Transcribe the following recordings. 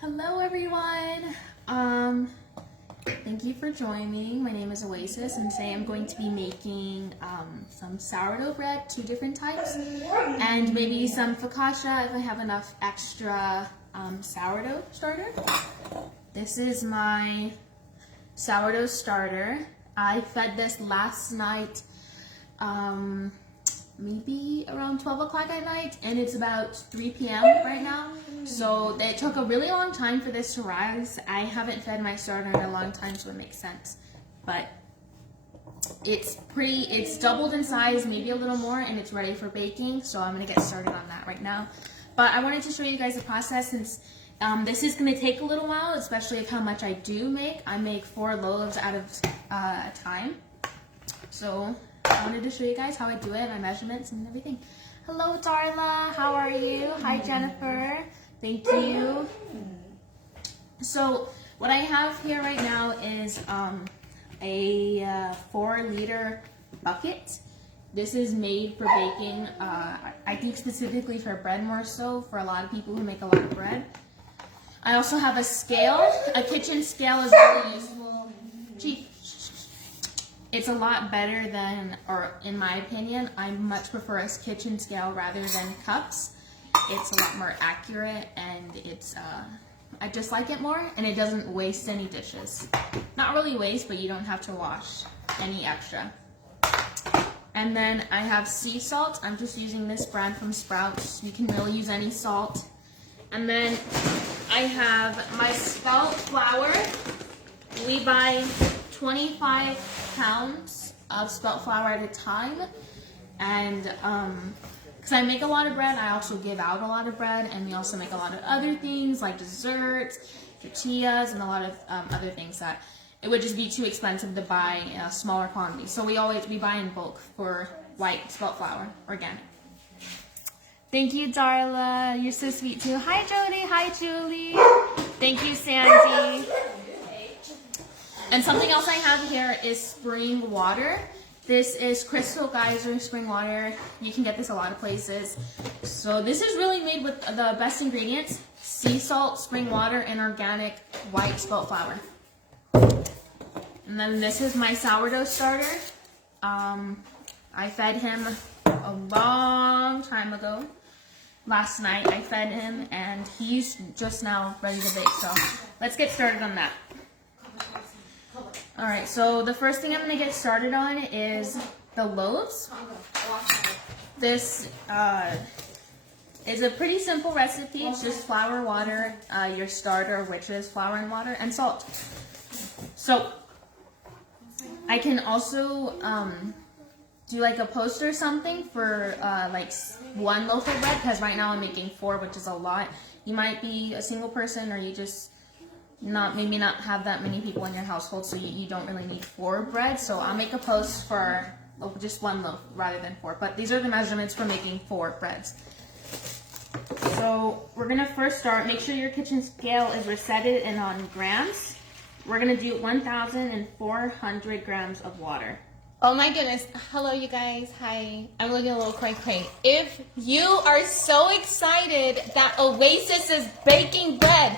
Hello everyone. Thank you for joining. My name is Oasys, and today I'm going to be making some sourdough bread, 2 different types, and maybe some focaccia if I have enough extra sourdough starter. This is my sourdough starter. I fed this last night, maybe around 12 o'clock at night, and it's about 3 p.m. right now. So it took a really long time for this to rise. I haven't fed my starter in a long time, so it makes sense. But it's doubled in size, maybe a little more, and it's ready for baking. So I'm gonna get started on that right now. But I wanted to show you guys the process since this is gonna take a little while, especially of how much I do make. I make 4 loaves out of a time. So I wanted to show you guys how I do it, my measurements and everything. Hello, Darla. How are you? Hi, Jennifer. Thank you. So what I have here right now is a 4-liter bucket. This is made for baking. I do specifically for bread more so, for a lot of people who make a lot of bread. I also have a scale. A kitchen scale is really useful. It's a lot better than, or in my opinion, I much prefer a kitchen scale rather than cups. It's a lot more accurate, and it's I just like it more, and it doesn't waste any dishes. Not really waste, but you don't have to wash any extra. And then I have sea salt. I'm just using this brand from Sprouts. You can really use any salt. And then I have my spelt flour. We buy 25 pounds of spelt flour at a time, and because I make a lot of bread, I also give out a lot of bread, and we also make a lot of other things like desserts, tortillas, and a lot of other things that it would just be too expensive to buy in a smaller quantity. So we buy in bulk for white spelt flour, organic. Thank you, Darla. You're so sweet too. Hi, Jody. Hi, Julie. Thank you, Sandy. And something else I have here is spring water. This is Crystal Geyser spring water. You can get this a lot of places. So this is really made with the best ingredients: sea salt, spring water, and organic white spelt flour. And then this is my sourdough starter. I fed him a long time ago. Last night I fed him, and he's just now ready to bake. So let's get started on that. Alright, so the first thing I'm going to get started on is the loaves. This is a pretty simple recipe. It's just flour, water, your starter, which is flour and water, and salt. So I can also do like a post or something for like 1 loaf of bread, because right now I'm making 4, which is a lot. You might be a single person, or you just maybe not have that many people in your household, so you don't really need 4 bread. So I'll make a post for just 1 loaf rather than 4. But these are the measurements for making 4 breads. So we're gonna first start. Make sure your kitchen scale is resetted and on grams. We're gonna do 1,400 grams of water. Oh my goodness. Hello, you guys. Hi. I'm looking a little cray-cray. If you are so excited that Oasys is baking bread,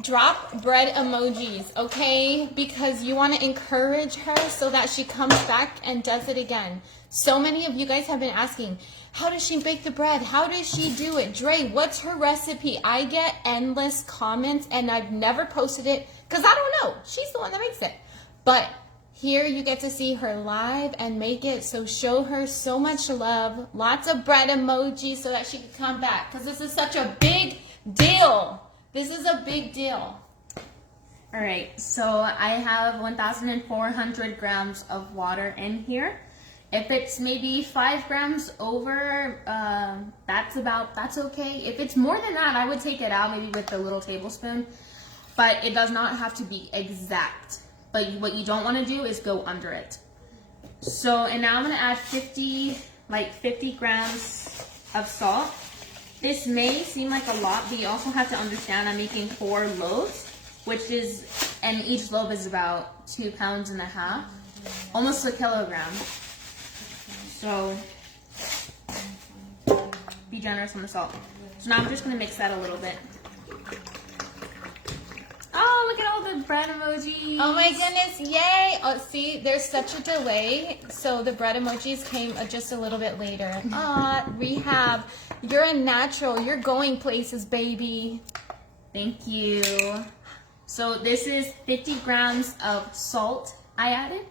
drop bread emojis, okay? Because you want to encourage her so that she comes back and does it again. So many of you guys have been asking, how does she bake the bread? How does she do it? Dre, what's her recipe? I get endless comments, and I've never posted it because I don't know. She's the one that makes it. But here you get to see her live and make it, so show her so much love. Lots of bread emojis so that she can come back, because this is such a big deal. This is a big deal. All right, so I have 1,400 grams of water in here. If it's maybe 5 grams over, that's okay. If it's more than that, I would take it out maybe with a little tablespoon, but it does not have to be exact. But what you don't want to do is go under it. So, and now I'm gonna add 50 grams of salt. This may seem like a lot, but you also have to understand I'm making 4 loaves, and each loaf is about 2.5 pounds, almost a kilogram. So be generous on the salt. So now I'm just gonna mix that a little bit. bread emojis. Oh my goodness, yay! Oh, see, there's such a delay, so the bread emojis came just a little bit later. Rehab, you're a natural. You're going places, baby. Thank you. So this is 50 grams of salt I added.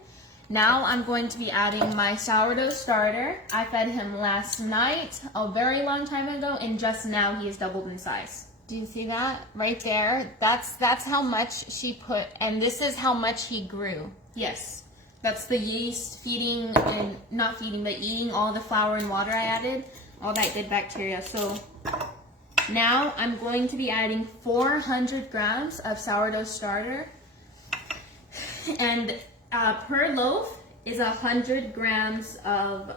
Now I'm going to be adding my sourdough starter. I fed him last night, a very long time ago, and just now he has doubled in size. Do you see that right there? That's how much she put, and this is how much he grew. Yes, that's the yeast feeding and not feeding, but eating all the flour and water I added, all that good bacteria. So now I'm going to be adding 400 grams of sourdough starter, and per loaf is 100 grams of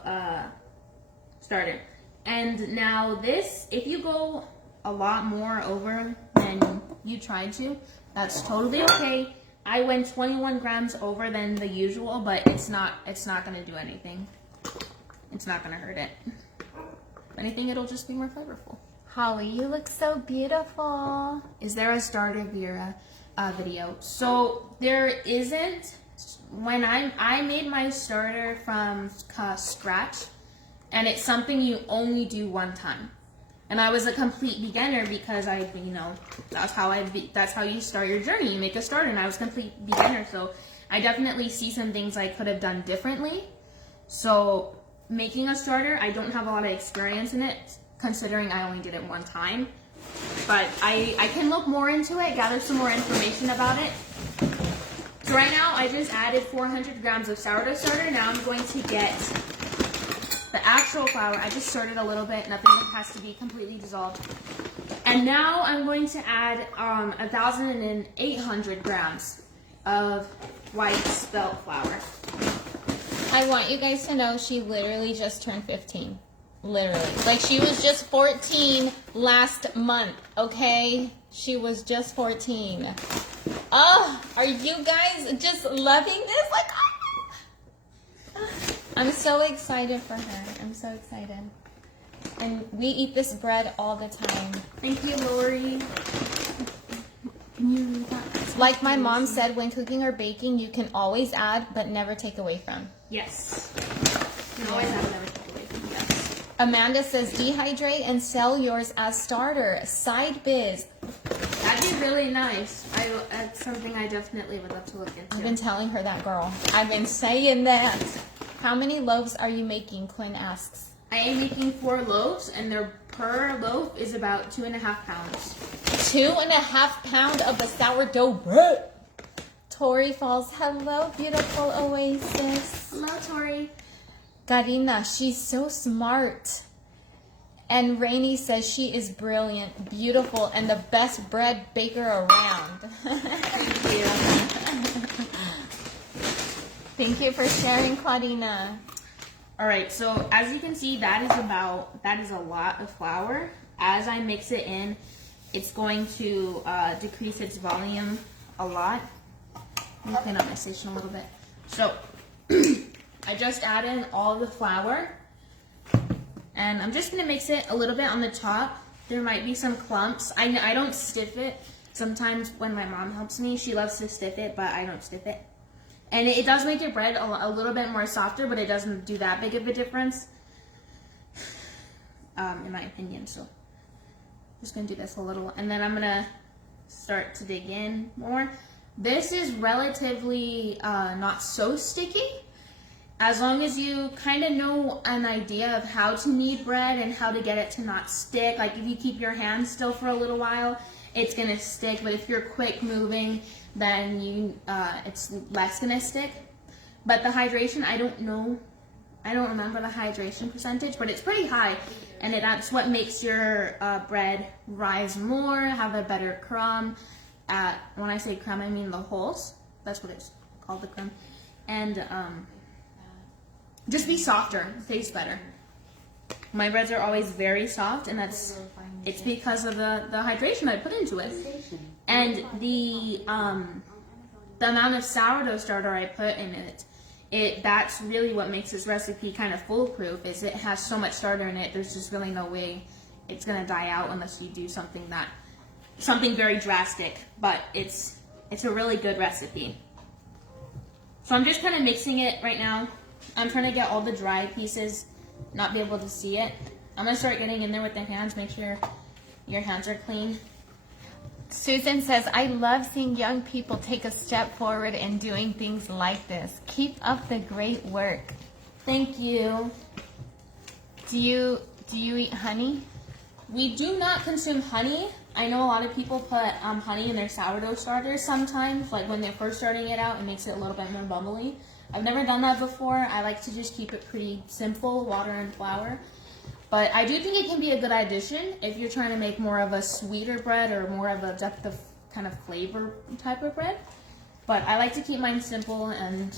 starter. And now this, if you go a lot more over than you tried to, that's totally okay. I went 21 grams over than the usual, but it's not gonna do anything. It's not gonna hurt it. If anything, it'll just be more flavorful. Holly, you look so beautiful. Is there a starter video? So there isn't. When I made my starter from scratch, and it's something you only do one time. And I was a complete beginner because that's how you start your journey. You make a starter, and I was a complete beginner. So I definitely see some things I could have done differently. So making a starter, I don't have a lot of experience in it, considering I only did it one time. But I can look more into it, gather some more information about it. So right now, I just added 400 grams of sourdough starter. Now I'm going to get the actual flour. I just stirred it a little bit. Nothing has to be completely dissolved. And now I'm going to add 1,800 grams of white spelt flour. I want you guys to know she literally just turned 15. Literally. Like, she was just 14 last month, okay? She was just 14. Oh, are you guys just loving this? Like, oh. I'm so excited for her. I'm so excited. And we eat this bread all the time. Thank you, Lori. Can you read that? Like my mom said, when cooking or baking, you can always add, but never take away from. Yes. You can always add, never take away from. Yes. Amanda says, dehydrate and sell yours as starter. Side biz. That'd be really nice. That's something I definitely would love to look into. I've been telling her that, girl. I've been saying that. How many loaves are you making? Quinn asks. I am making 4 loaves, and their per loaf is about 2.5 pounds. 2.5 pounds of the sourdough bread. Tori Falls, hello, beautiful Oasis. Hello, Tori. Karina, she's so smart. And Rainey says she is brilliant, beautiful, and the best bread baker around. Thank you. Thank you for sharing, Claudina. All right, so as you can see, that is a lot of flour. As I mix it in, it's going to decrease its volume a lot. Let me clean up my station a little bit. So I just added all the flour, and I'm just gonna mix it a little bit on the top. There might be some clumps. I don't stiff it. Sometimes when my mom helps me, she loves to stiff it, but I don't stiff it. And it does make your bread a little bit more softer, but it doesn't do that big of a difference, in my opinion. So just gonna do this a little, and then I'm gonna start to dig in more. This is relatively not so sticky, as long as you kind of know an idea of how to knead bread and how to get it to not stick. Like if you keep your hands still for a little while, it's gonna stick, but if you're quick moving, then it's less gonna stick. But the hydration, I don't remember the hydration percentage, but it's pretty high, and that's what makes your bread rise more, have a better crumb. When I say crumb, I mean the holes. That's what it's called, the crumb. And just be softer, it tastes better. My breads are always very soft, and it's because of the hydration I put into it. And the amount of sourdough starter I put in it, that's really what makes this recipe kind of foolproof, is it has so much starter in it, there's just really no way it's gonna die out unless you do something very drastic. But it's It's a really good recipe. So I'm just kind of mixing it right now. I'm trying to get all the dry pieces, not be able to see it. I'm gonna start getting in there with the hands, make sure your hands are clean. Susan says, I love seeing young people take a step forward in doing things like this. Keep up the great work. Thank you. Do you eat honey? We do not consume honey. I know a lot of people put honey in their sourdough starters sometimes, like when they're first starting it out, it makes it a little bit more bubbly. I've never done that before. I like to just keep it pretty simple, water and flour. But I do think it can be a good addition if you're trying to make more of a sweeter bread or more of a depth of kind of flavor type of bread. But I like to keep mine simple, and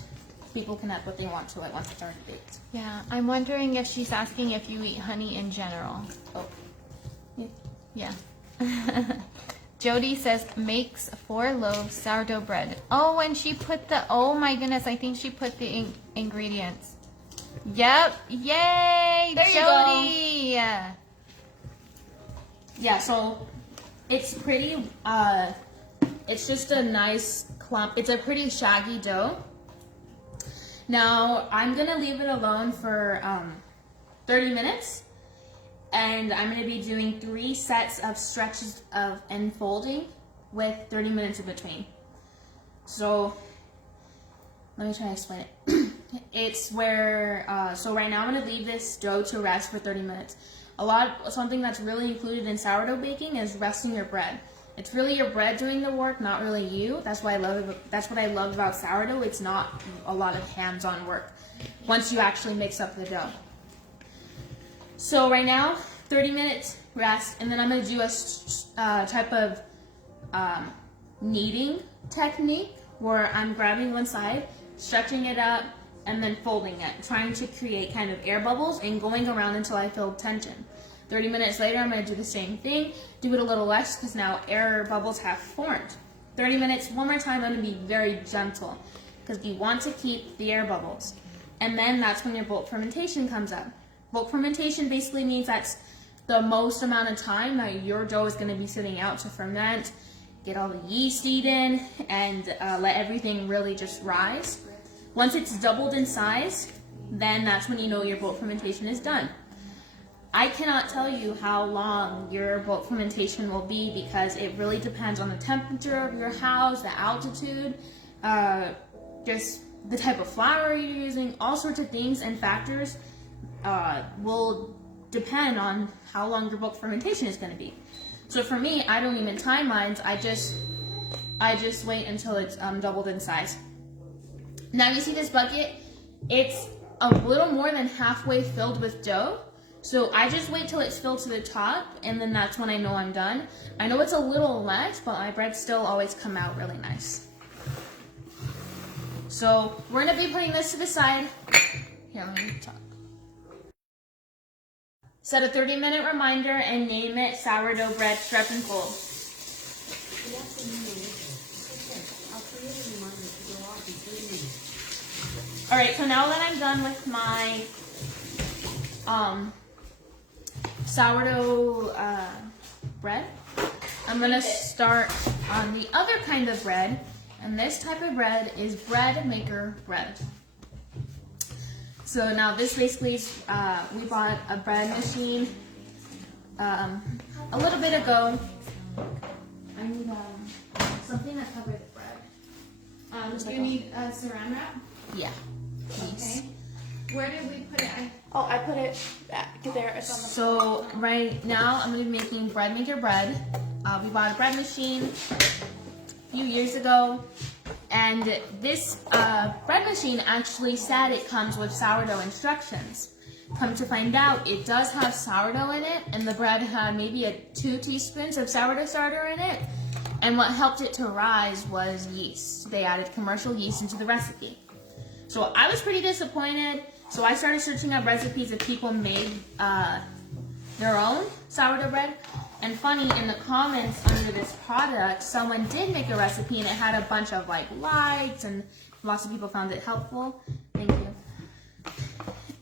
people can add what they want to it once it's already baked. Yeah, I'm wondering if she's asking if you eat honey in general. Oh. Yeah. Jody says, makes 4 loaves sourdough bread. Oh, and she put the, oh my goodness, I think she put the ingredients. Yep. Yay, there Jody. Yeah, so it's pretty, it's just a nice clump. It's a pretty shaggy dough. Now, I'm going to leave it alone for 30 minutes. And I'm going to be doing 3 sets of stretches of and folding with 30 minutes in between. So, let me try to explain it. It's where, so right now I'm going to leave this dough to rest for 30 minutes. Something that's really included in sourdough baking is resting your bread. It's really your bread doing the work, not really you. That's what I love about sourdough. It's not a lot of hands-on work once you actually mix up the dough. So right now, 30 minutes rest, and then I'm going to do a type of kneading technique where I'm grabbing one side, stretching it up, and then folding it, trying to create kind of air bubbles and going around until I feel tension. 30 minutes later, I'm going to do the same thing, do it a little less because now air bubbles have formed. 30 minutes, one more time, I'm going to be very gentle because you want to keep the air bubbles. And then that's when your bulk fermentation comes up. Bulk fermentation basically means that's the most amount of time that your dough is going to be sitting out to ferment, get all the yeast eaten, and let everything really just rise. Once it's doubled in size, then that's when you know your bulk fermentation is done. I cannot tell you how long your bulk fermentation will be because it really depends on the temperature of your house, the altitude, just the type of flour you're using, all sorts of things and factors will depend on how long your bulk fermentation is going to be. So for me, I don't even time mine. I just wait until it's doubled in size. Now you see this bucket, it's a little more than halfway filled with dough. So I just wait till it's filled to the top, and then that's when I know I'm done. I know it's a little less, but my breads still always come out really nice. So we're going to be putting this to the side. Here, let me talk. Set a 30-minute reminder and name it sourdough bread strep and fold. All right, so now that I'm done with my sourdough bread, I'm gonna start on the other kind of bread, and this type of bread is bread maker bread. So now this basically is, we bought a bread machine a little bit ago. I need something that covers the bread. Do you need saran wrap? Yeah. Please. Okay. Where did we put it? I put it back there. It's on the So right now I'm going to be making bread maker bread. We bought a bread machine a few years ago. And this bread machine actually said it comes with sourdough instructions. Come to find out, it does have sourdough in it, and the bread had maybe 2 teaspoons of sourdough starter in it. And what helped it to rise was yeast. They added commercial yeast into the recipe. So I was pretty disappointed. So I started searching up recipes if people made their own sourdough bread. And funny, in the comments under this product, someone did make a recipe and it had a bunch of like likes and lots of people found it helpful. Thank you.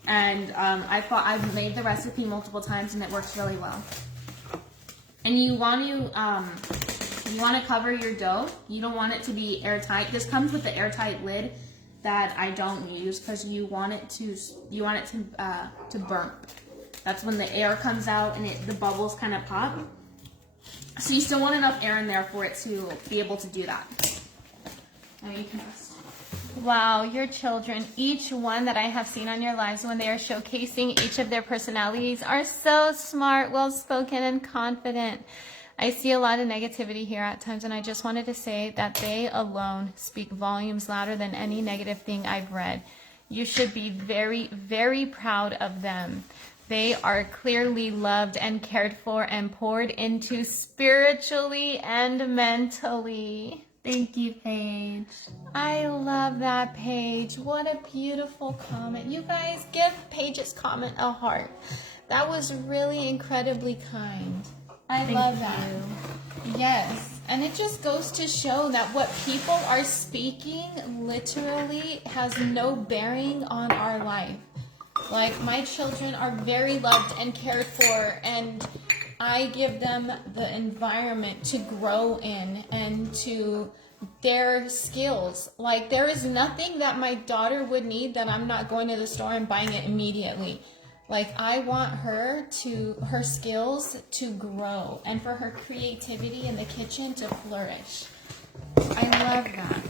And I've made the recipe multiple times and it works really well. And you want to You want to cover your dough. You don't want it to be airtight. This comes with the airtight lid that I don't use because you want it to burn. That's when the air comes out and the bubbles kind of pop. So you still want enough air in there for it to be able to do that. Now you can rest. Wow, your children, each one that I have seen on your lives when they are showcasing each of their personalities are so smart, well-spoken, and confident. I see a lot of negativity here at times, and I just wanted to say that they alone speak volumes louder than any negative thing I've read. You should be very, very proud of them. They are clearly loved and cared for and poured into spiritually and mentally. Thank you, Paige. I love that, Paige. What a beautiful comment. You guys, give Paige's comment a heart. That was really incredibly kind. I love that. Yes. And it just goes to show that what people are speaking literally has no bearing on our life. Like, my children are very loved and cared for, and I give them the environment to grow in and to their skills. Like, there is nothing that my daughter would need that I'm not going to the store and buying it immediately. Like, I want her skills to grow and for her creativity in the kitchen to flourish. I love that.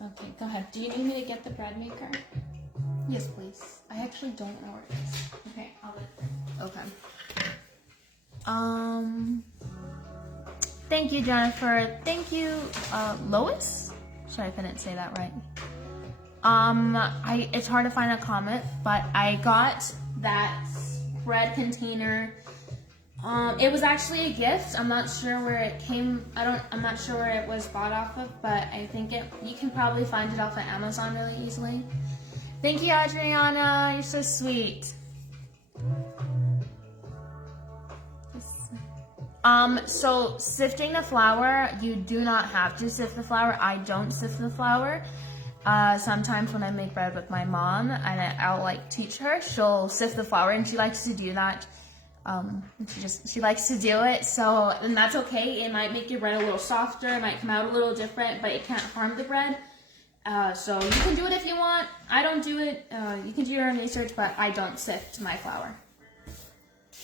Okay, go ahead. Do you need me to get the bread maker? Yes, please. I actually don't know where it is. Okay, I'll look. Okay. Thank you, Jennifer. Thank you, Lois. Sorry, I couldn't say that right. It's hard to find a comment, but I got that bread container. It was actually a gift. I'm not sure where it came. I'm not sure where it was bought off of, but I think you can probably find it off of Amazon really easily. Thank you, Adriana. You're so sweet. So sifting the flour, you do not have to sift the flour. I don't sift the flour. Sometimes when I make bread with my mom and I'll like teach her, she'll sift the flour and she likes to do that. She likes to do it. And that's okay. It might make your bread a little softer. It might come out a little different, but it can't harm the bread. So you can do it if you want. I don't do it. You can do your own research, but I don't sift my flour.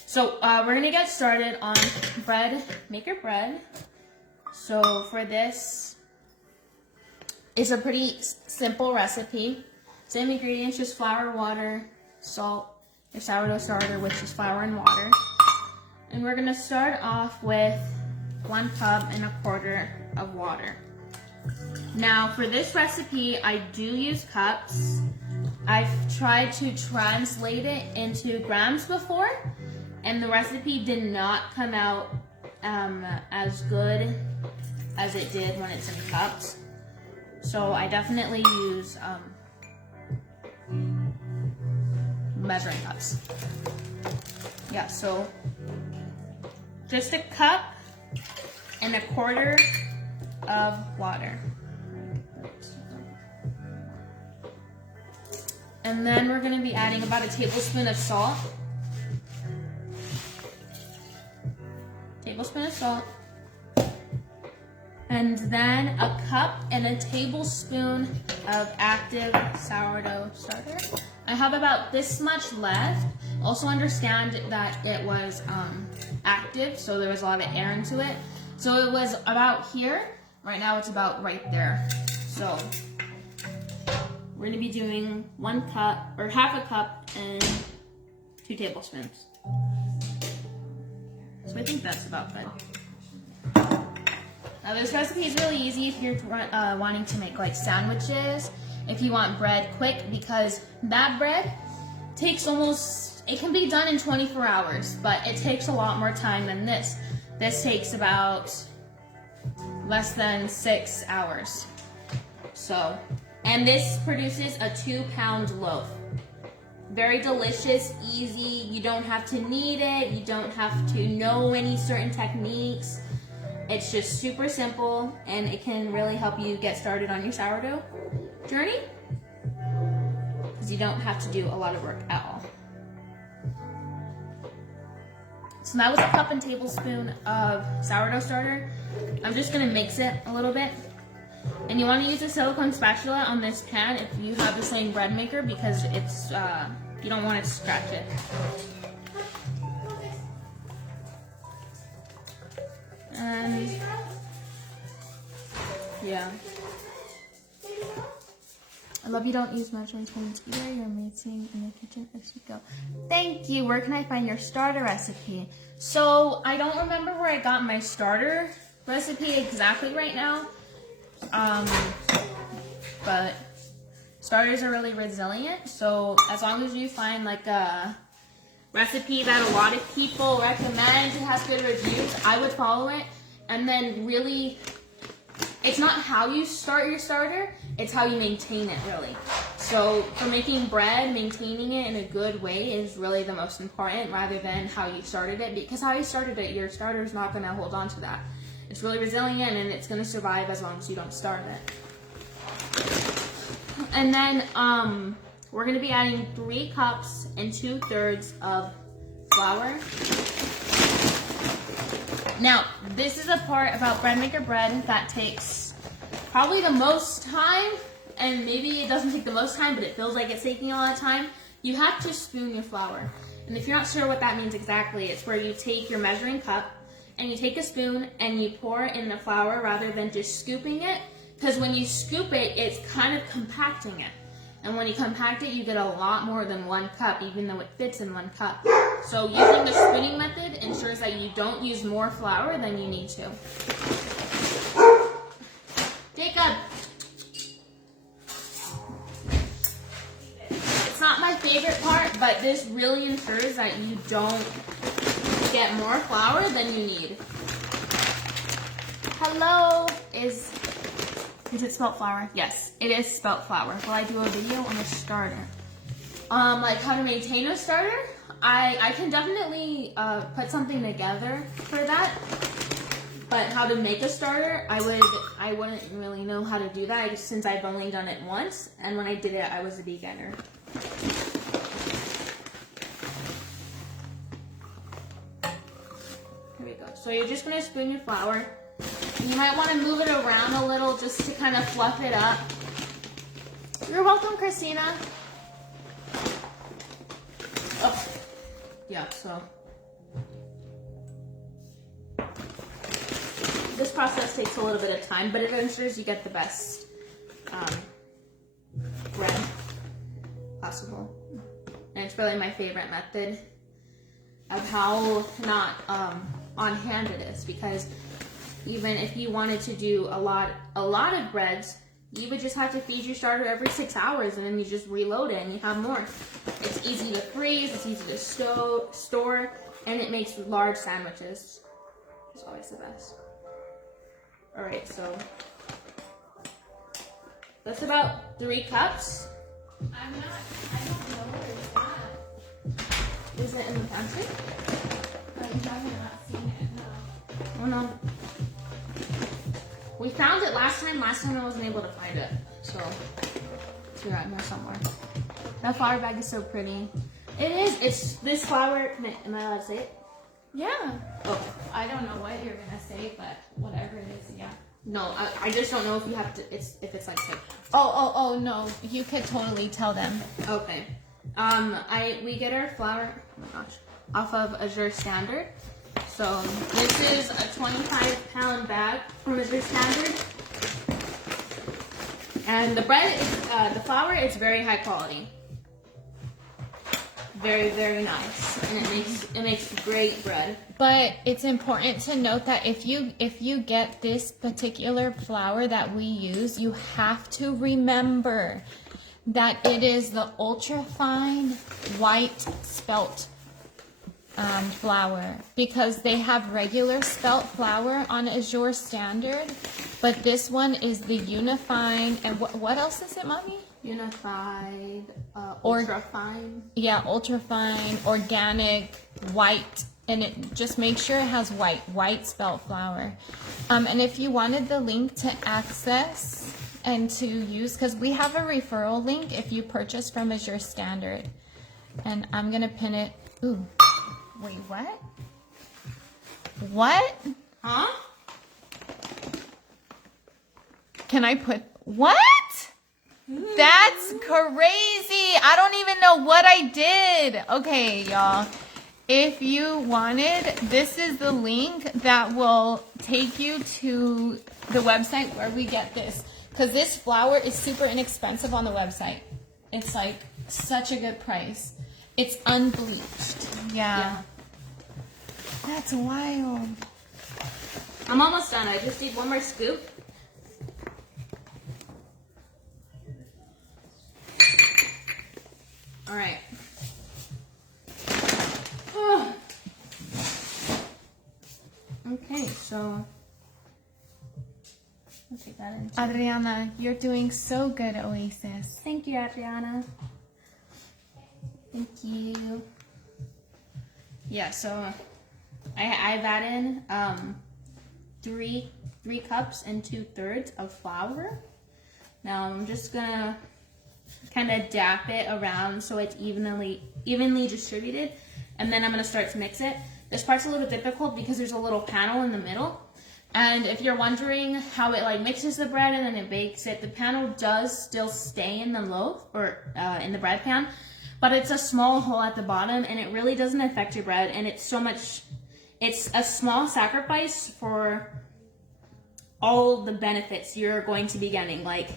So we're gonna get started on bread, maker bread. So for this, it's a pretty simple recipe. Same ingredients, just flour, water, salt, your sourdough starter, which is flour and water. And we're gonna start off with 1 cup and 1/4 of water. Now for this recipe, I do use cups. I've tried to translate it into grams before, and the recipe did not come out as good as it did when it's in cups. So I definitely use measuring cups. Yeah, so just 1 cup and 1/4 of water. And then we're going to be adding about 1 tablespoon of salt. Tablespoon of salt. And then 1 cup and 1 tablespoon of active sourdough starter. I have about this much left. Also understand that it was active, so there was a lot of air into it. So it was about here. Right now it's about right there. So we're going to be doing 1 cup or 1/2 cup and 2 tablespoons. So I think that's about good. Now this recipe is really easy if you're wanting to make like sandwiches, if you want bread quick, because that bread takes it can be done in 24 hours, but it takes a lot more time than this. This takes about less than 6 hours. So, and this produces a 2-pound loaf. Very delicious, easy. You don't have to knead it. You don't have to know any certain techniques. It's just super simple, and it can really help you get started on your sourdough journey, because you don't have to do a lot of work at all. So that was a cup and tablespoon of sourdough starter. I'm just gonna mix it a little bit. And you want to use a silicone spatula on this pan if you have the same bread maker, because it's you don't want it to scratch it. And yeah. I love you don't use measuring spoons either. You're amazing in the kitchen as you go. Thank you. Where can I find your starter recipe? So I don't remember where I got my starter recipe exactly right now. But starters are really resilient. So as long as you find like a recipe that a lot of people recommend, it has good reviews, I would follow it. And then really, it's not how you start your starter, it's how you maintain it, really. So for making bread, maintaining it in a good way is really the most important, rather than how you started it, because how you started it, your starter is not going to hold on to that. It's really resilient and it's going to survive as long as you don't starve it. And then we're going to be adding 3 cups and 2/3 of flour. Now, this is a part about bread maker bread that takes probably the most time, and maybe it doesn't take the most time, but it feels like it's taking a lot of time. You have to spoon your flour. And if you're not sure what that means exactly, it's where you take your measuring cup and you take a spoon and you pour in the flour rather than just scooping it, because when you scoop it, it's kind of compacting it. And when you compact it, you get a lot more than 1 cup, even though it fits in 1 cup. So using the spooning method ensures that you don't use more flour than you need to. Jacob! It's not my favorite part, but this really ensures that you don't get more flour than you need. Hello! Is it spelt flour? Yes, it is spelt flour. Will I do a video on a starter? Like how to maintain a starter? I can definitely put something together for that. But how to make a starter, I wouldn't really know how to do that since I've only done it once, and when I did it, I was a beginner. Here we go. So you're just gonna spoon your flour. You might want to move it around a little just to kind of fluff it up. You're welcome, Christina. Oh, yeah, so this process takes a little bit of time, but it ensures you get the best bread possible. And it's really my favorite method of how not on hand it is, because even if you wanted to do a lot of breads, you would just have to feed your starter every 6 hours, and then you just reload it and you have more. It's easy to freeze, it's easy to store, and it makes large sandwiches. It's always the best. Alright, so that's about 3 cups. I don't know where it's at. Is it in the pantry? I'm probably not seeing it, no. Oh no. We found it last time. Last time I wasn't able to find it. So it's around here somewhere. That flour bag is so pretty. It is. It's this flour. Am I allowed to say it? Yeah. Oh. I don't know what you're gonna say, but whatever it is, yeah. No, I just don't know if you have to. If it's like. Oh no. You could totally tell them. Okay. We get our flour. Oh my gosh. Off of Azure Standard. So this is a 25-pound bag from Azure Standard, and the bread is the flour is very high quality, very nice, and it makes great bread. But it's important to note that if you get this particular flour that we use, you have to remember that it is the ultra fine white spelt flour, because they have regular spelt flour on Azure Standard, but this one is the unified, and what else is it, Mommy? Unified, ultra fine. Yeah, ultra fine, organic, white, and it just make sure it has white spelt flour. And if you wanted the link to access and to use, because we have a referral link if you purchase from Azure Standard, and I'm gonna pin it. Ooh. Wait, what? What? Huh? Can I put what? That's crazy. I don't even know what I did. Okay, y'all. If you wanted, this is the link that will take you to the website where we get this. Because this flour is super inexpensive on the website. It's like such a good price. It's unbleached. Yeah. That's wild. I'm almost done. I just need one more scoop. All right. Okay, so I'll take that in. Adriana, you're doing so good, Oasis. Thank you, Adriana. Thank you. Yeah, so I've added three cups and 2/3 of flour. Now I'm just gonna kind of dap it around so it's evenly distributed, and then I'm gonna start to mix it. This part's a little difficult because there's a little panel in the middle, and if you're wondering how it like mixes the bread and then it bakes it, the panel does still stay in the loaf or in the bread pan, but it's a small hole at the bottom, and it really doesn't affect your bread, and it's a small sacrifice for all the benefits you're going to be getting. Like,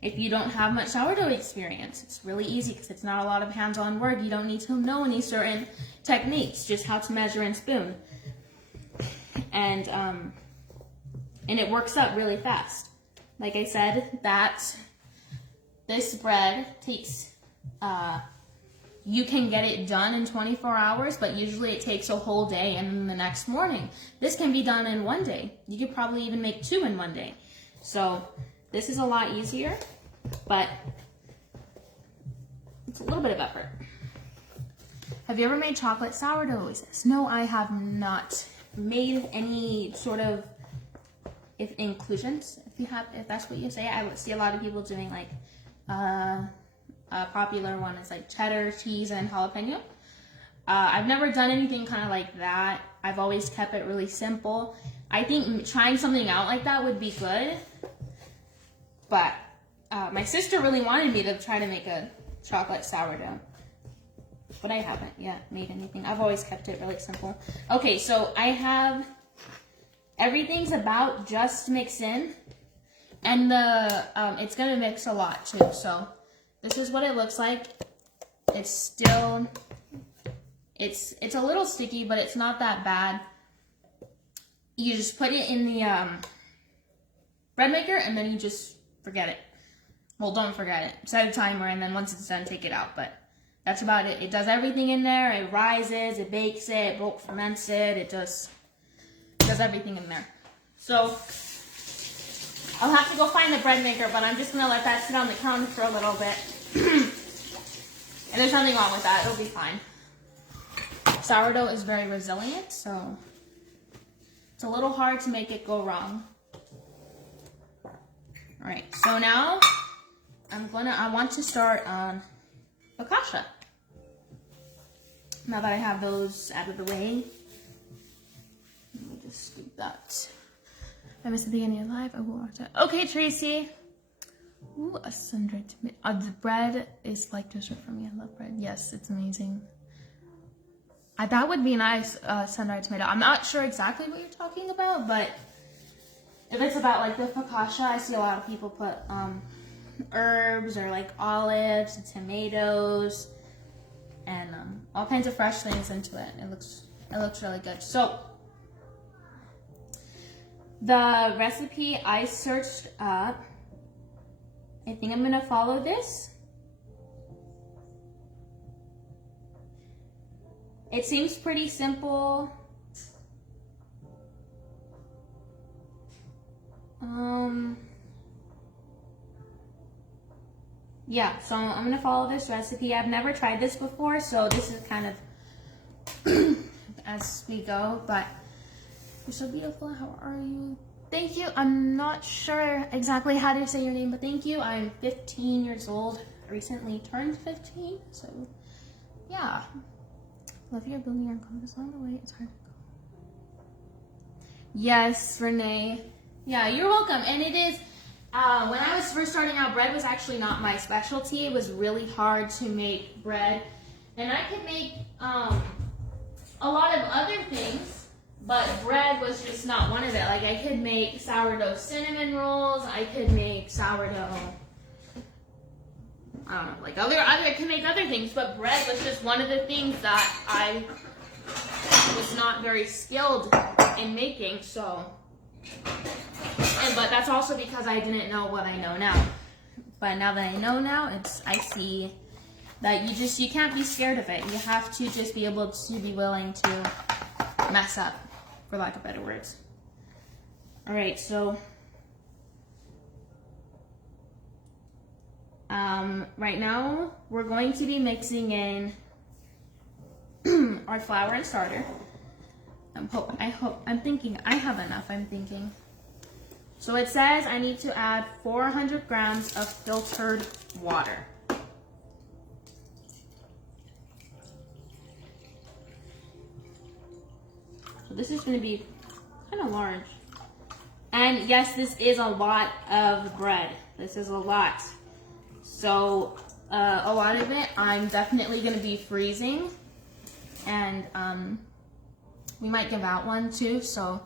if you don't have much sourdough experience, it's really easy because it's not a lot of hands-on work. You don't need to know any certain techniques, just how to measure and spoon. And it works up really fast. Like I said, this bread takes, you can get it done in 24 hours, but usually it takes a whole day and then the next morning. This can be done in one day. You could probably even make 2 in one day. So this is a lot easier, but it's a little bit of effort. Have you ever made chocolate sourdough, Oasis? No, I have not made any sort of inclusions. If that's what you say, I would see a lot of people doing like a popular one is like cheddar, cheese, and jalapeno. I've never done anything kind of like that. I've always kept it really simple. I think trying something out like that would be good. But my sister really wanted me to try to make a chocolate sourdough. But I haven't yet made anything. I've always kept it really simple. Okay, so I have everything's about just mixed in. And it's going to mix a lot too. So this is what it looks like. It's still, it's a little sticky, but it's not that bad. You just put it in the bread maker, and then you just forget it. Well, don't forget it. Set a timer, and then once it's done, take it out. But that's about it. It does everything in there. It rises, it bakes it, bulk ferments it. It does everything in there. So I'll have to go find the bread maker, but I'm just going to let that sit on the counter for a little bit. And there's nothing wrong with that. It'll be fine. Sourdough is very resilient, so it's a little hard to make it go wrong. All right, so now I want to start on focaccia. Now that I have those out of the way, let me just scoop that. I missed the beginning of live. I will watch it. Okay, Tracy. Ooh, a sun-dried tomato. The bread is like dessert for me. I love bread. Yes, it's amazing. That would be nice, sun-dried tomato. I'm not sure exactly what you're talking about, but if it's about like the focaccia, I see a lot of people put herbs or like olives and tomatoes and all kinds of fresh things into it. It looks really good. So the recipe I searched up, I think I'm gonna follow this. It seems pretty simple. Yeah, so I'm gonna follow this recipe. I've never tried this before, so this is kind of as we go, but you're so beautiful. How are you? Thank you. I'm not sure exactly how to say your name, but thank you. I'm 15 years old. I recently turned 15, so yeah. Love your ability and confidence along the way. It's hard to go. Yes, Renee. Yeah, you're welcome. And it is, when I was first starting out, bread was actually not my specialty. It was really hard to make bread. And I could make a lot of other things, but bread was just not one of it. Like I could make sourdough cinnamon rolls. I could make sourdough, I don't know, like I could make other things, but bread was just one of the things that I was not very skilled in making, so. But that's also because I didn't know what I know now. But now that I know now, I see that you can't be scared of it. You have to just be able to be willing to mess up, for lack of better words. All right, so right now we're going to be mixing in our flour and starter. I'm thinking I have enough. So it says I need to add 400 grams of filtered water. So this is going to be kind of large. And yes, this is a lot of bread. This is a lot. So a lot of it I'm definitely going to be freezing. And we might give out one too. So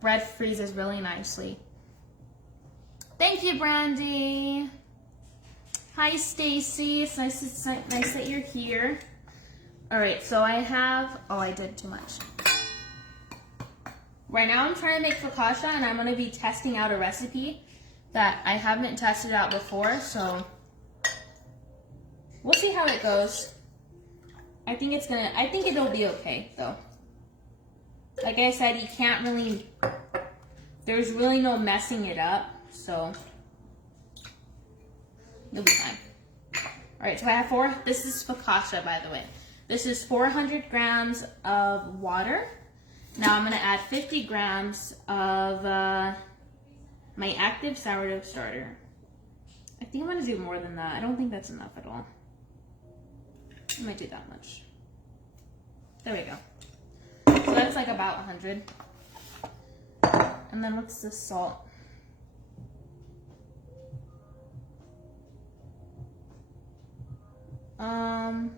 bread freezes really nicely. Thank you, Brandy. Hi, Stacy. It's nice that you're here. All right, so I have, I did too much. Right now I'm trying to make focaccia, and I'm gonna be testing out a recipe that I haven't tested out before, so we'll see how it goes. I think it'll be okay though. Like I said, you can't really, there's really no messing it up, so you'll be fine. All right, so I have this is focaccia, by the way. This is 400 grams of water. Now I'm gonna add 50 grams of my active sourdough starter. I think I'm gonna do more than that. I don't think that's enough at all. I might do that much. There we go. So that's like about 100. And then what's the salt?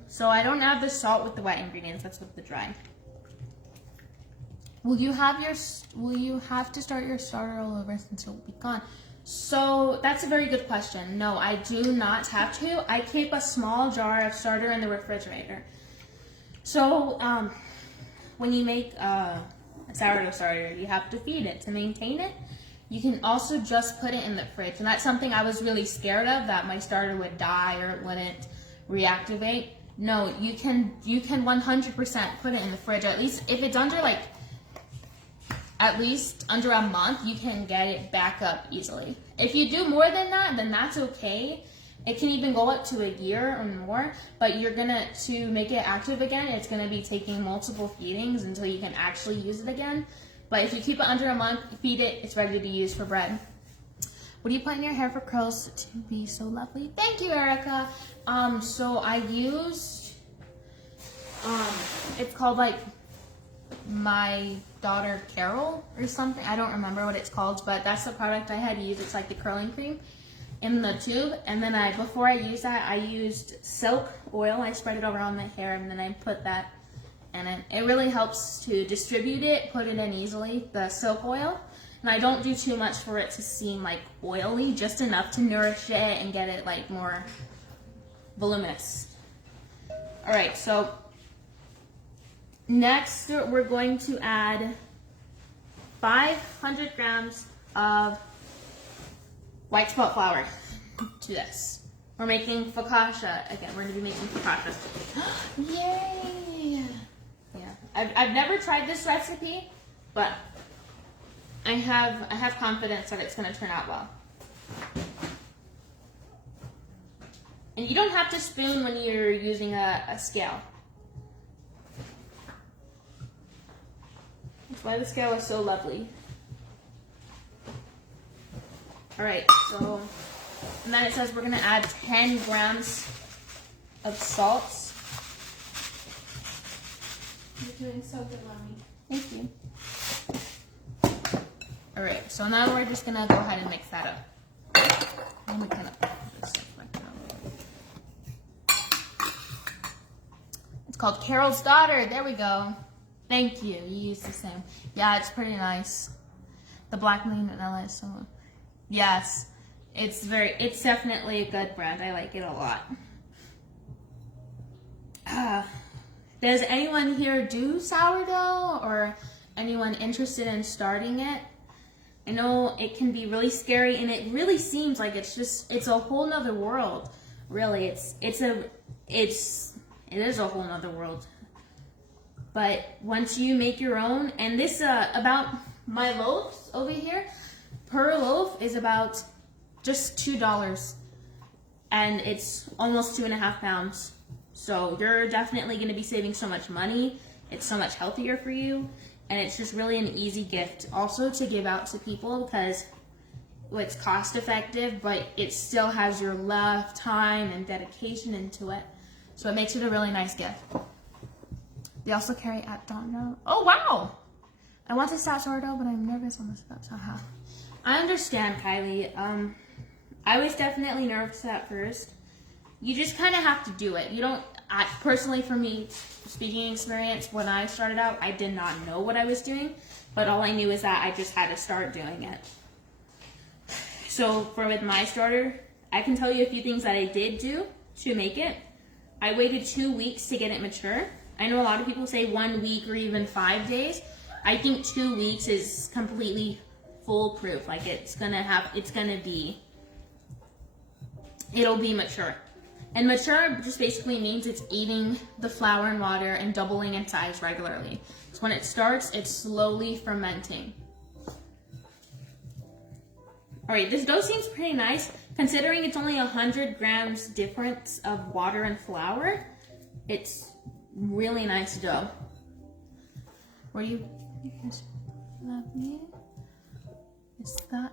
So I don't add the salt with the wet ingredients, that's with the dry. Will you have to start your starter all over since it'll be gone? So that's a very good question. No, I do not have to. I keep a small jar of starter in the refrigerator. So when you make a sourdough starter, you have to feed it to maintain it. You can also just put it in the fridge. And that's something I was really scared of, that my starter would die or it wouldn't reactivate. No, you can 100% put it in the fridge. At least if it's under under a month, you can get it back up easily. If you do more than that, then that's okay. It can even go up to a year or more, but to make it active again, it's gonna be taking multiple feedings until you can actually use it again. But if you keep it under a month, feed it, it's ready to use for bread. What do you put in your hair for curls to be so lovely? Thank you, Erica. So I used, it's called My Daughter Carol or something. I don't remember what it's called, but that's the product I had used. It's like the curling cream in the tube. And then before I used that, I used silk oil. I spread it over on my hair, and then I put that, and it really helps to distribute it, put it in easily, the silk oil. And I don't do too much for it to seem oily, just enough to nourish it and get it more voluminous. All right, so next we're going to add 500 grams of white spelt flour to this. We're making focaccia again. We're going to be making focaccia. Yay! Yeah, I've never tried this recipe, but I have confidence that it's going to turn out well. And you don't have to spoon when you're using a scale. That's why the scale is so lovely. All right, so, and then it says we're going to add 10 grams of salt. You're doing so good, Mommy. Thank you. Alright, so now we're just gonna go ahead and mix that up. And we kind of put this back down. It's called Carol's Daughter. There we go. Thank you. You used the same. Yeah, it's pretty nice. The black bean vanilla is so. Yes, it's definitely a good brand. I like it a lot. Does anyone here do sourdough or anyone interested in starting it? I know it can be really scary, and it really seems like it's a whole nother world. Really, it is a whole nother world. But once you make your own, and this about my loaves over here, per loaf is about just $2, and it's almost 2.5 pounds. So you're definitely going to be saving so much money. It's so much healthier for you. And it's just really an easy gift also to give out to people because it's cost effective, but it still has your love, time, and dedication into it. So it makes it a really nice gift. They also carry at Donno. Oh, wow! I want to start sourdough, but I'm nervous on this about somehow. I understand, Kylie. I was definitely nervous at first. You just kind of have to do it. You don't, personally for me, speaking experience, when I started out, I did not know what I was doing, but all I knew is that I just had to start doing it. So with my starter, I can tell you a few things that I did do to make it. I waited 2 weeks to get it mature. I know a lot of people say 1 week or even 5 days. I think 2 weeks is completely foolproof. Like it'll be mature. And mature just basically means it's eating the flour and water and doubling in size regularly. So when it starts, it's slowly fermenting. All right, this dough seems pretty nice. Considering it's only 100 grams difference of water and flour, it's really nice dough. Where do you guys love me? Is that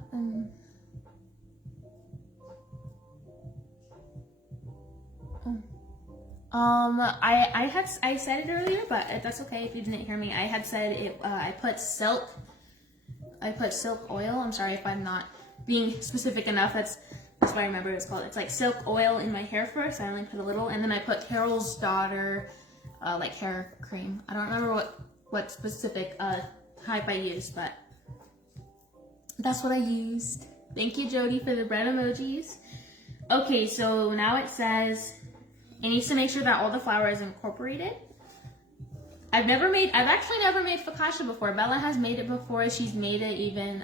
I said it earlier, but that's okay if you didn't hear me. I had said it. I put silk oil. I'm sorry if I'm not being specific enough. That's what I remember it's called. It's like silk oil in my hair first. I only put a little, and then I put Carol's Daughter, like hair cream. I don't remember what specific type I used, but that's what I used. Thank you, Jody, for the bread emojis. Okay, so now it says it needs to make sure that all the flour is incorporated. I've actually never made focaccia before. Bella has made it before. She's made it even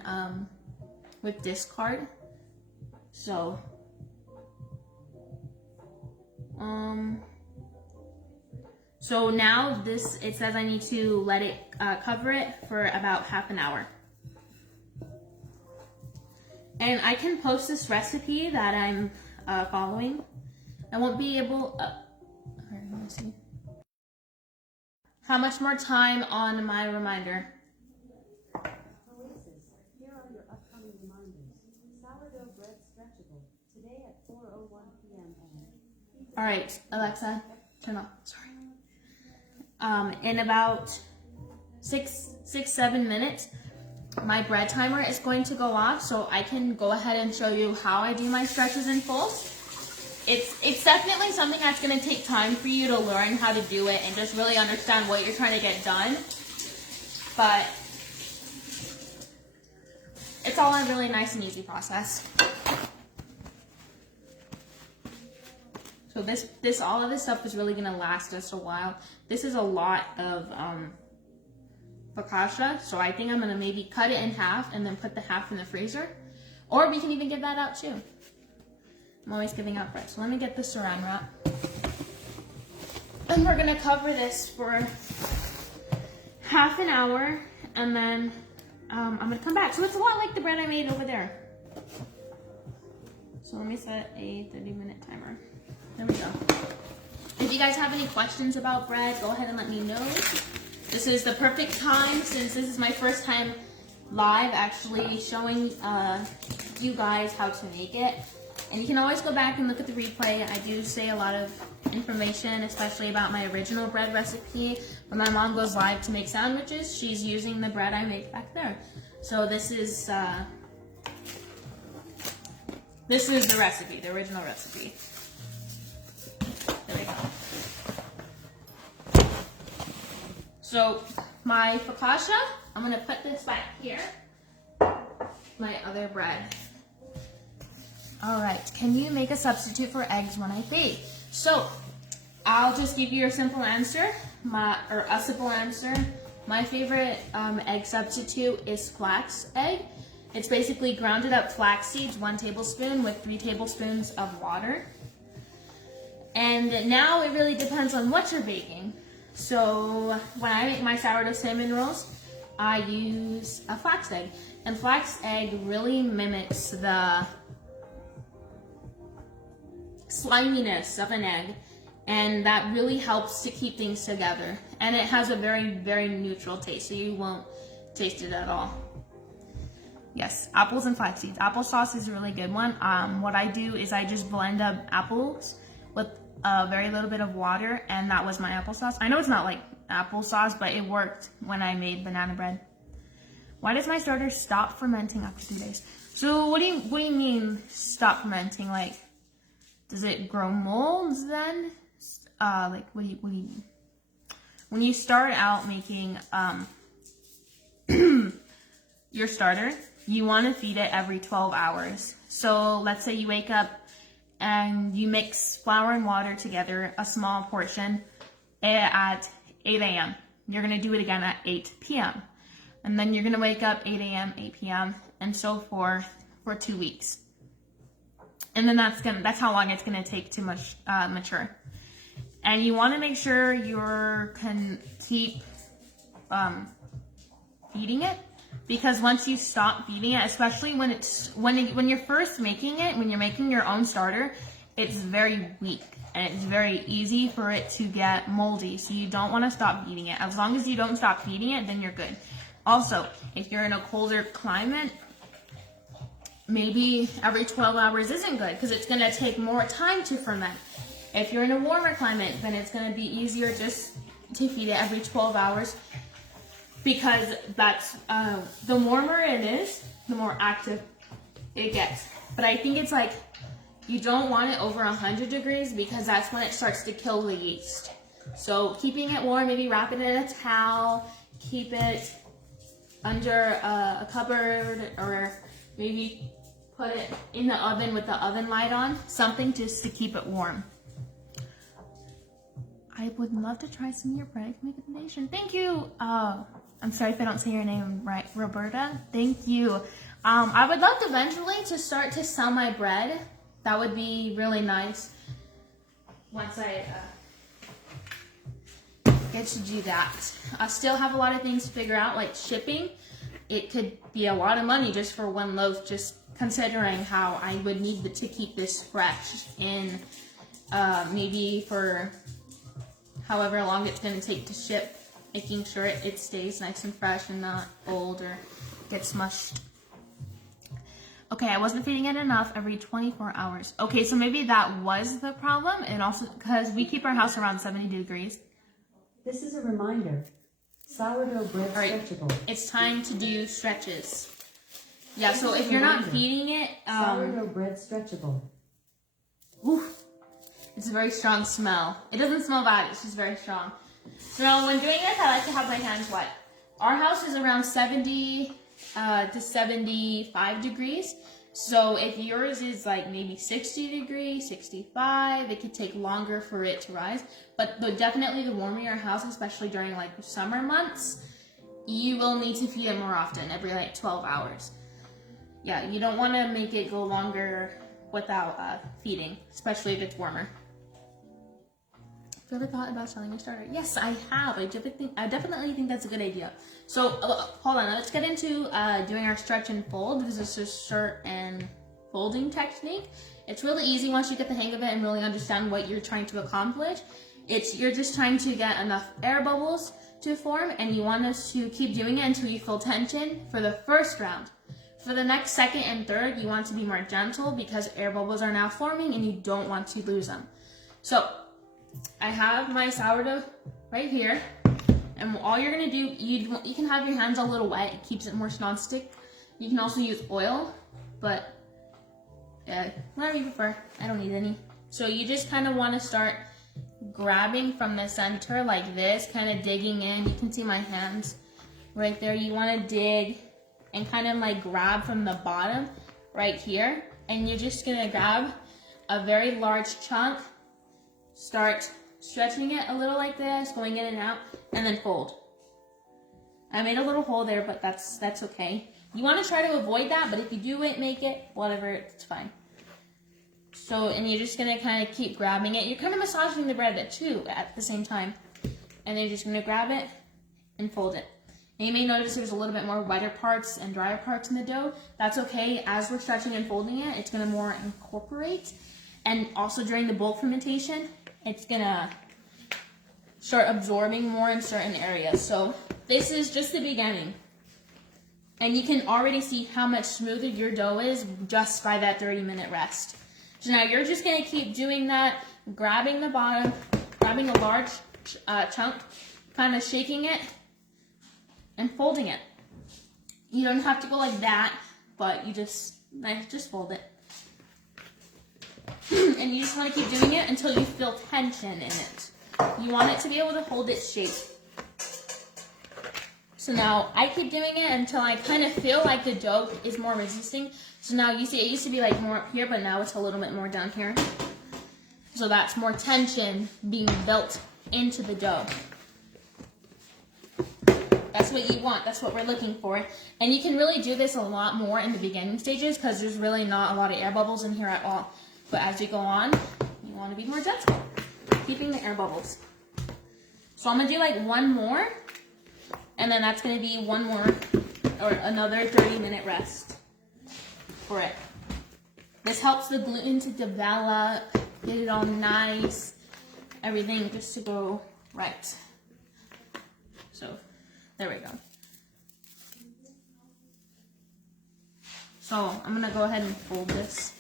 with discard. So, so now it says I need to let it cover it for about half an hour. And I can post this recipe that I'm following. I won't be able. Let me see. How much more time on my reminder? Oasys, here are your upcoming reminders. Sourdough bread stretchable, today at 4:01 p.m. All right, Alexa, turn off. Sorry. In about 6-7 minutes, my bread timer is going to go off, so I can go ahead and show you how I do my stretches and pulls. It's definitely something that's going to take time for you to learn how to do it and just really understand what you're trying to get done. But it's all a really nice and easy process. So all of this stuff is really going to last us a while. This is a lot of focaccia, so I think I'm going to maybe cut it in half and then put the half in the freezer. Or we can even give that out too. I'm always giving out bread. So let me get the saran wrap. And we're going to cover this for half an hour, and then I'm going to come back. So it's a lot like the bread I made over there. So let me set a 30-minute timer. There we go. If you guys have any questions about bread, go ahead and let me know. This is the perfect time, since this is my first time live actually showing you guys how to make it. And you can always go back and look at the replay. I do say a lot of information, especially about my original bread recipe. When my mom goes live to make sandwiches, she's using the bread I made back there. So this is the recipe, the original recipe. There we go. So my focaccia, I'm gonna put this back here. My other bread. All right, can you make a substitute for eggs when I bake? So I'll just give you a simple answer, a simple answer. My favorite egg substitute is flax egg. It's basically grounded up flax seeds, 1 tablespoon with 3 tablespoons of water. And now it really depends on what you're baking. So when I make my sourdough cinnamon rolls, I use a flax egg. And flax egg really mimics the sliminess of an egg. And that really helps to keep things together. And it has a very, very neutral taste, so you won't taste it at all. Yes, apples and flax seeds. Applesauce is a really good one. What I do is I just blend up apples with a very little bit of water, and that was my applesauce. I know it's not like applesauce, but it worked when I made banana bread. Why does my starter stop fermenting after 2 days? So what do you mean stop fermenting? Like, does it grow molds then? Like what do you mean? When you start out making your starter, you want to feed it every 12 hours. So let's say you wake up and you mix flour and water together, a small portion, at 8 a.m. You're going to do it again at 8 p.m. And then you're going to wake up 8 a.m., 8 p.m., and so forth for 2 weeks. And then that's how long it's going to take to mature. And you want to make sure you can keep feeding it, because once you stop feeding it, especially when you're first making it, when you're making your own starter, it's very weak and it's very easy for it to get moldy. So you don't want to stop feeding it. As long as you don't stop feeding it, then you're good. Also, if you're in a colder climate, maybe every 12 hours isn't good because it's going to take more time to ferment. If you're in a warmer climate, then it's going to be easier just to feed it every 12 hours, because that's the warmer it is, the more active it gets. But I think it's like you don't want it over 100 degrees, because that's when it starts to kill the yeast. So keeping it warm, maybe wrap it in a towel, keep it under a cupboard, or maybe put it in the oven with the oven light on, something just to keep it warm. I would love to try some of your bread recommendation. Thank you. I'm sorry if I don't say your name right, Roberta. Thank you. I would love to eventually to start to sell my bread. That would be really nice once I get to do that. I still have a lot of things to figure out, like shipping. It could be a lot of money just for one loaf, just considering how I would need to keep this fresh in maybe for however long it's going to take to ship, making sure it stays nice and fresh and not old or gets mushed. Okay, I wasn't feeding it enough every 24 hours. Okay, so maybe that was the problem, and also because we keep our house around 70 degrees. This is a reminder. Sourdough bread stretchable. It's time to do stretches. Yeah, so if you're not feeding it, sourdough bread stretchable. Oof. It's a very strong smell. It doesn't smell bad, it's just very strong. So when doing this, I like to have my hands wet. Our house is around 70 to 75 degrees. So if yours is like maybe 60 degrees, 65, it could take longer for it to rise. But definitely the warmer your house, especially during like summer months, you will need to feed it more often, every like 12 hours. Yeah, you don't want to make it go longer without feeding, especially if it's warmer. Have you ever thought about selling a starter? Yes, I have. I definitely think that's a good idea. So, hold on. Let's get into doing our stretch and fold. This is a shirt and folding technique. It's really easy once you get the hang of it and really understand what you're trying to accomplish. You're just trying to get enough air bubbles to form, and you want us to keep doing it until you feel tension for the first round. For the next second and third, you want to be more gentle because air bubbles are now forming and you don't want to lose them. So I have my sourdough right here, and all you're gonna do, you can have your hands a little wet, it keeps it more non-stick. You can also use oil, but whatever you prefer. I don't need any. So you just kind of want to start grabbing from the center like this, kind of digging in. You can see my hands right there. You want to dig and kind of like grab from the bottom right here, and you're just gonna grab a very large chunk, start stretching it a little like this, going in and out, and then fold. I made a little hole there, but that's okay. You want to try to avoid that, but if you do make it, whatever, it's fine. So, and you're just gonna kind of keep grabbing it. You're kind of massaging the bread too at the same time, and then you're just gonna grab it and fold it. And you may notice there's a little bit more wetter parts and drier parts in the dough. That's okay. As we're stretching and folding it, it's gonna more incorporate. And also during the bulk fermentation, it's gonna start absorbing more in certain areas. So this is just the beginning. And you can already see how much smoother your dough is just by that 30-minute rest. So now you're just gonna keep doing that, grabbing the bottom, grabbing a large chunk, kind of shaking it, and folding it. You don't have to go like that, but you just fold it. And you just want to keep doing it until you feel tension in it. You want it to be able to hold its shape. So now I keep doing it until I kind of feel like the dough is more resisting. So now you see it used to be like more up here, but now it's a little bit more down here. So that's more tension being built into the dough. That's what you want. That's what we're looking for. And you can really do this a lot more in the beginning stages because there's really not a lot of air bubbles in here at all. But as you go on, you want to be more gentle, keeping the air bubbles. So I'm going to do like one more, and then that's going to be one more or another 30-minute rest for it. This helps the gluten to develop, get it all nice, everything just to go right. So there we go. So I'm gonna go ahead and fold this.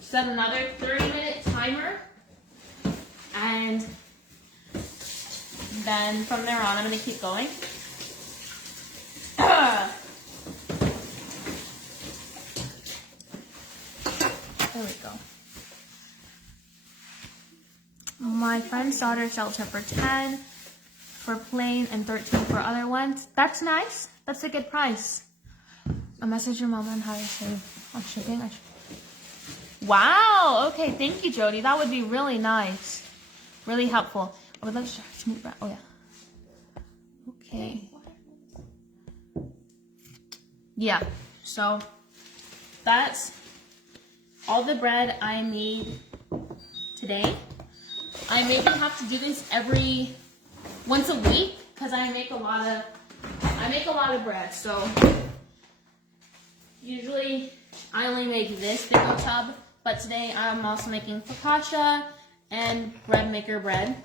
Set another 30-minute timer, and then from there on I'm gonna keep going. There we go. My friend's daughter sells her for 10 for plain and 13 for other ones. That's nice. That's a good price. I'll message your mom on how to save on shipping. Wow. Okay. Thank you, Jody. That would be really nice. Really helpful. I would love to move back. Oh, yeah. Okay. Yeah. So that's all the bread I made today. I maybe have to do this once a week because I make a lot of bread. So usually I only make this big old tub, but today I'm also making focaccia and bread maker bread.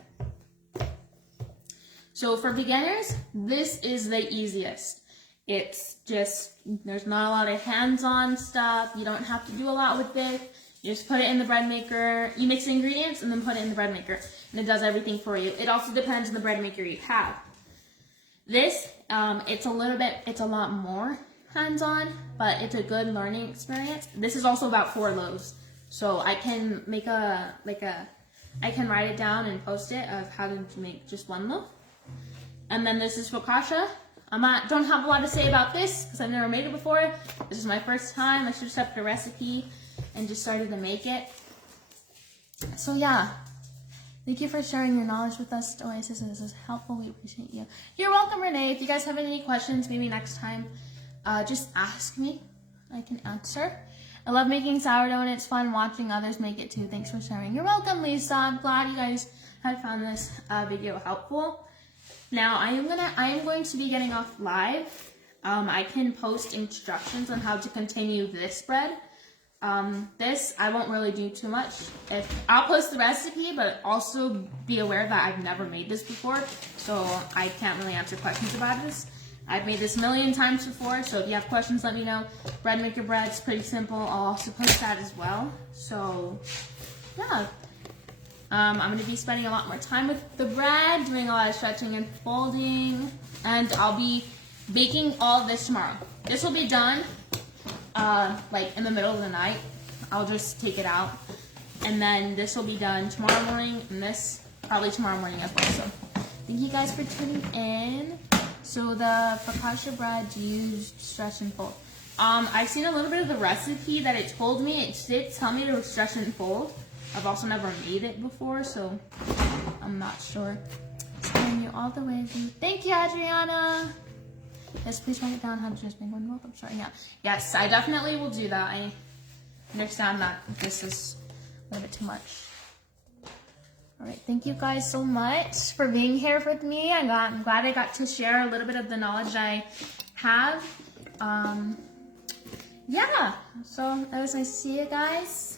So for beginners, this is the easiest. It's just, there's not a lot of hands-on stuff. You don't have to do a lot with this. You just put it in the bread maker. You mix the ingredients and then put it in the bread maker, and it does everything for you. It also depends on the bread maker you have. This, it's a lot more hands-on, but it's a good learning experience. This is also about 4 loaves, so I can make I can write it down and post it of how to make just 1 loaf. And then this is focaccia. Don't have a lot to say about this because I've never made it before. This is my first time. I searched up the recipe and just started to make it. So yeah, thank you for sharing your knowledge with us, Oasys. This is helpful. We appreciate you. You're welcome, Renee. If you guys have any questions, maybe next time, just ask me. I can answer. I love making sourdough, and it's fun watching others make it too. Thanks for sharing. You're welcome, Lisa. I'm glad you guys had found this video helpful. Now I am going to be getting off live. I can post instructions on how to continue this bread. This I won't really do too much. I'll post the recipe, but also be aware that I've never made this before, so I can't really answer questions about this. I've made this a million times before, so if you have questions, let me know. Bread maker bread's pretty simple. I'll also post that as well. So, yeah. I'm going to be spending a lot more time with the bread, doing a lot of stretching and folding, and I'll be baking all of this tomorrow. This will be done, like in the middle of the night. I'll just take it out, and then this will be done tomorrow morning, and this probably tomorrow morning as well. So, thank you guys for tuning in. So the focaccia bread used stretch and fold. I've seen a little bit of the recipe that it told me. It did tell me to stretch and fold. I've also never made it before, so I'm not sure. Sending you all the way. Thank you, Adriana. Yes, please write it down how to just make one. Welcome, sorry. Yeah. Yes, I definitely will do that. I understand that this is a little bit too much. All right, thank you guys so much for being here with me. I'm glad I got to share a little bit of the knowledge I have. Yeah, so that was nice to see you guys.